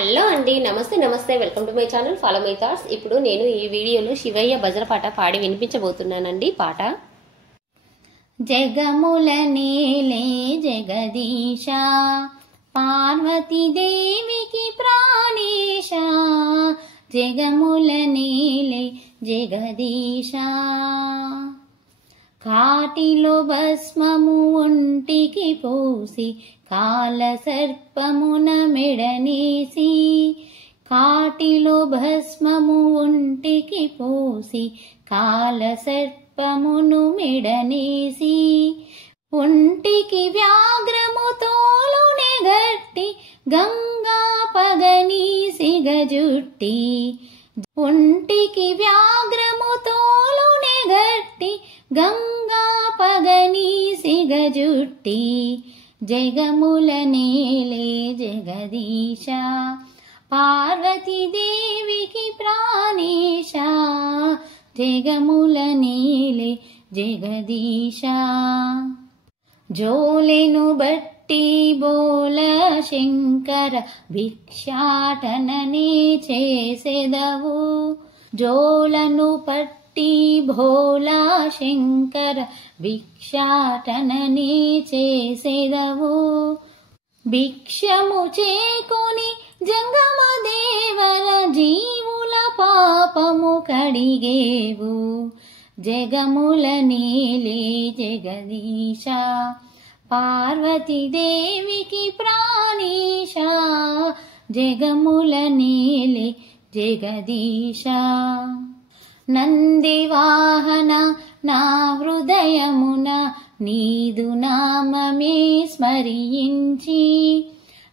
Hello అండి, నమస్తే నమస్తే, welcome to my channel follow my thoughts. ఇప్పుడు నేను ఈ వీడియోలో శివయ్య భజన పాట పాడి వినిపించబోతున్నానండి. పాట జగముల నేలే జగదీశ పార్వతీ దేవికి ప్రాణేశ, జగముల నేలే జగదీశ కాటిలో భస్మము ఒంటికి పోసి కాల సర్పమున మెడనేసి, కాటిలో భస్మము ఒంటికి పోసి కాల సర్పమును మెడనేసి, ఒంటికి వ్యాఘ్రము తోలునే గట్టి గంగా పగని సిగజుట్టి, ఒంటికి వ్యాఘ్రము తోలునే గట్టి గంగా పగని సిగజుట్టి, జగముల నేలే జగదీశ పార్వతీ దేవికి ప్రాణేశ, జగముల నేలే జగదీశ. జోలెను బట్టి బోల శంకర భిక్షాటననే చేసెదవు, జోలను పట్టి భోలా శంకర భిక్షాటననే చేసెదవు, భిక్షము చేకొని జంగమ దేవర జీవుల పాపము కడిగేవు, జగముల నేలే జగదీశ పార్వతీ దేవికి ప్రాణేశ, జగముల నేలే జగదీశ. నందివాహన నా హృదయమున నీదు నామమే స్మరించి,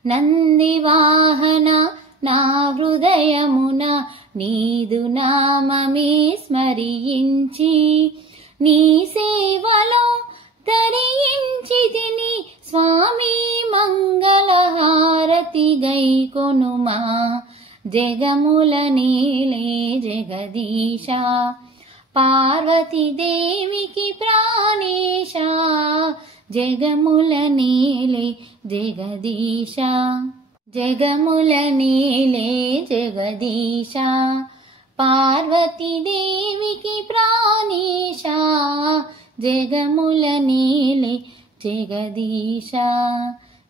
నందివాహన నా హృదయమున నీదు నామమే స్మరించి, నీ సేవలో తరించితిని స్వామి మంగళహారతి గైకొనుమా, జగముల నేలే జగదీశ పార్వతీ దేవికి ప్రాణేశ, జగముల నేలే జగదీశ, జగముల నేలే జగదీశ పార్వతీ దేవికి ప్రాణేశ, జగముల నేలే జగదీశ,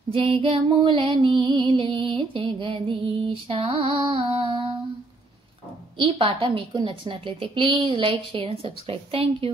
జగముల నేలే జగదీశ. ఈ పాట మీకు నచ్చినట్లయితే please like, share and subscribe. Thank you.